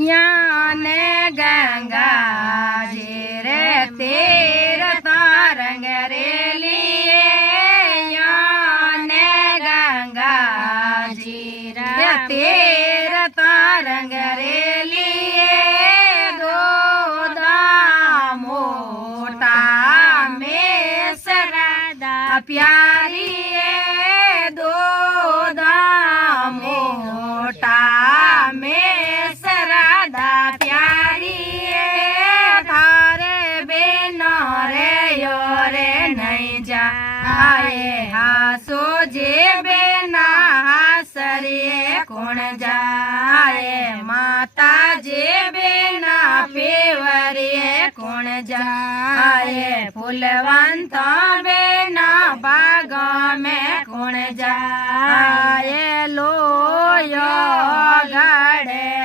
याने गंगा जी रे तीरथ रंग रेलिए याने गंगा जी रे तीरथ रंग रेलिए दो मोटा में सरदा प्यारी दो मोटा में सरदा प्यारी थारे बेनो रे यो रे नहीं जाए हासो जे बेना हासरिए कौन जाए माता जे बेना पेवरिए कौन जाए फूलवंत बेना बाग में कौन जाए लो यो गड़े